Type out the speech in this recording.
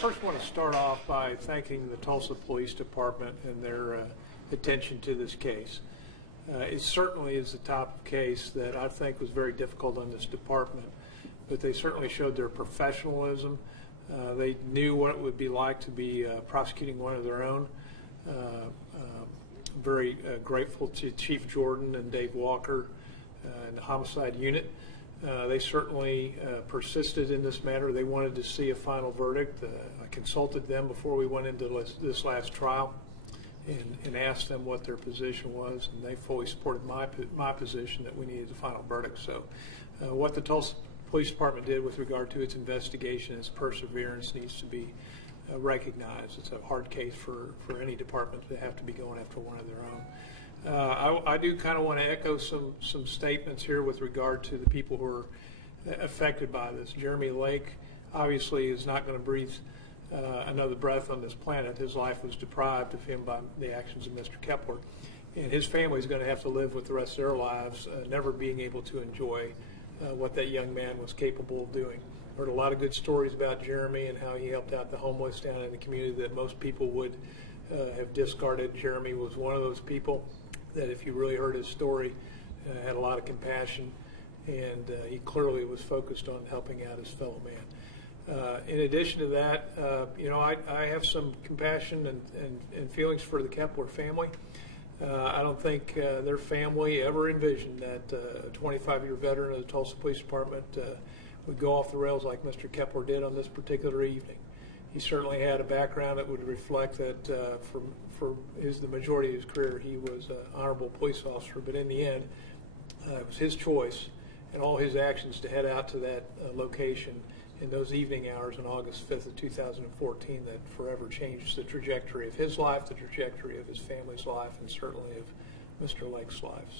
first want to start off by thanking the Tulsa Police Department and their attention to this case. It certainly is the type of case that I think was very difficult on this department, but they certainly showed their professionalism. They knew what it would be like to be prosecuting one of their own. Very grateful to Chief Jordan and Dave Walker and the homicide unit. They certainly persisted in this matter. They wanted to see a final verdict. I consulted them before we went into this last trial and asked them what their position was, and they fully supported my position that we needed a final verdict. So what the Tulsa Police Department did with regard to its investigation, its perseverance, needs to be recognized. It's a hard case for any department to have to be going after one of their own. I do kind of want to echo some statements here with regard to the people who are affected by this. Jeremy Lake obviously is not going to breathe another breath on this planet. His life was deprived of him by the actions of Mr. Kepler, and his family is going to have to live with the rest of their lives never being able to enjoy what that young man was capable of doing. Heard a lot of good stories about Jeremy and how he helped out the homeless down in the community that most people would have discarded. Jeremy was one of those people that, if you really heard his story, had a lot of compassion, and he clearly was focused on helping out his fellow man. In addition to that, I have some compassion and feelings for the Kepler family. I don't think their family ever envisioned that a 25-year veteran of the Tulsa Police Department would go off the rails like Mr. Kepler did on this particular evening. He certainly had a background that would reflect that for the majority of his career he was an honorable police officer, but in the end it was his choice and all his actions to head out to that location in those evening hours on August 5th of 2014 that forever changed the trajectory of his life, the trajectory of his family's life, and certainly of Mr. Lake's life. So